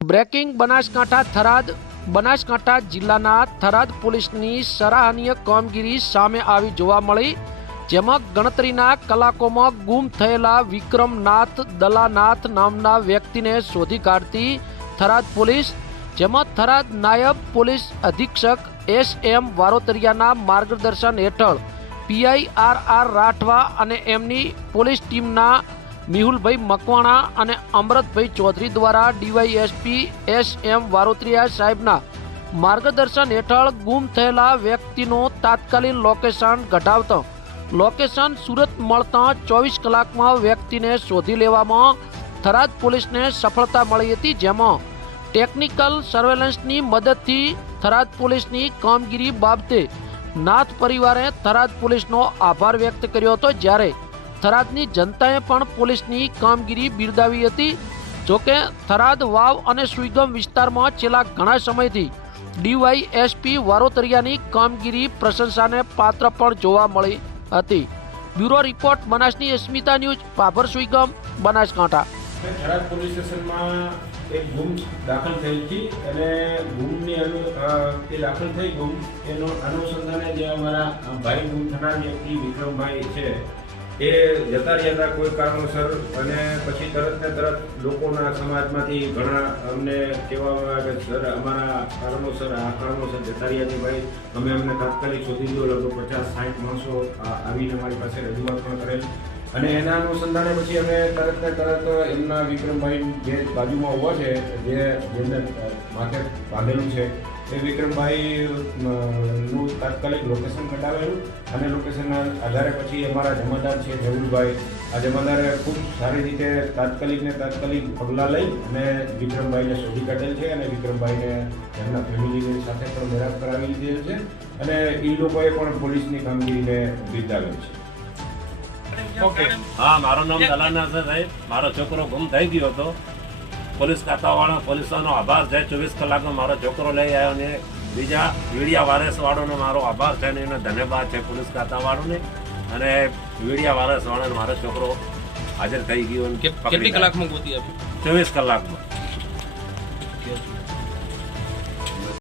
Breaking Banaskantha Tharad Banaskantha જિલ્લાના થરાદ પોલીસની સરાહનીય કામગીરી સામે આવી જોવા મળી, જેમાં ગણતરીના કલાકોમાં ગુમ થયેલા વિક્રમનાથ દલાનાથ નામના વ્યક્તિને શોધી કાઢતી થરાદ પોલીસ, જેમાં થરાદ નાયબ પોલીસ અધિક્ષક SM વારોતરિયાના માર્ગદર્શન હેઠળ PI RR રાઠવા અને એમની પોલીસ ટીમના મેહુલભાઈ મકવાણા અને અમૃતભાઈ ચૌધરી દ્વારા DYSP SM વારોતરિયા સાહેબના માર્ગદર્શન હેઠળ ગુમ થયેલા વ્યક્તિનું તાત્કાલિક લોકેશન કઢાવતા લોકેશન સુરત મળતા 24 કલાકમાં વ્યક્તિને શોધી લેવામાં થરાદ પોલીસને સફળતા મળી હતી, જેમાં ટેકનિકલ સર્વેલન્સની મદદથી થરાદ પોલીસની કામગીરી બાબતે નાથ પરિવારે થરાદ પોલીસનો આભાર વ્યક્ત કર્યો હતો, જ્યારે થરાદની જનતાએ પણ પોલીસની કામગીરી બિરદાવી હતી। જોકે થરાદ વાવ અને સુઈગામ વિસ્તારમાં છેલ્લા ઘણા સમયથી DYSP વારોતરિયાની કામગીરી પ્રશંસાને પાત્ર પણ જોવા મળી હતી। બ્યુરો રિપોર્ટ બનાસની અસ્મિતા ન્યૂઝ, પાભર સુઈગામ, બનાસકાંઠા। થરાદ પોલીસ સ્ટેશનમાં એક ગુમ દાખલ થઈ હતી અને ગુમની તે દાખલ થઈ ગુમ એનો અનુસંધાને જે અમારા ભાઈ ગુમ થનાર વ્યક્તિ વિક્રમભાઈ છે એ જતા રહ્યા હતા કોઈ કારણોસર, અને પછી તરત ને તરત લોકોના સમાજમાંથી ઘણા અમને કહેવામાં આવે કે સર અમારા કારણોસર આ કારણોસર જતા રહ્યા છે ભાઈ, અમે અમને તાત્કાલિક શોધી દો। લગભગ 50-60 માણસો આવીને અમારી પાસે રજૂઆત પણ કરેલ, અને એના અનુસંધાને પછી અમે તરત ને તરત એમના વિક્રમભાઈ જે બાજુમાં ઉભા છે, જેમને માથે બાંધેલું છે, એ વિક્રમભાઈનું તાત્કાલિક લોકેશન કઢાવેલું, અને લોકેશનના આધારે પછી અમારા જમાદાર છે મેહુલભાઈ, આ જમાદારે ખૂબ સારી રીતે તાત્કાલિક પગલાં લઈ અને વિક્રમભાઈને શોધી કાઢેલ છે, અને વિક્રમભાઈને એમના ફેમિલીની સાથે પણ મેળાપ કરાવી દીધેલ છે, અને એ લોકોએ પણ પોલીસની કામગીરીને બિરદાવેલ છે। ઓકે, હા, મારું નામ દલાનાથ છે સાહેબ। મારો છોકરો ગુમ થઈ ગયો હતો। પોલીસ ખાતાવાળા પોલીસનો આભાર છે। 24 કલાકમાં મારો છોકરો લઈ આવ્યો, ને બીજા વીડિયા વારસવાળોને મારો આભાર છે, ને એને ધન્યવાદ છે પોલીસ ખાતાવાળોને, અને વીડિયા વારસવાળાને મારો છોકરો હાજર થઈ ગયો। કેટલી કલાકમાં ગોતી આપી? 24 કલાકમાં।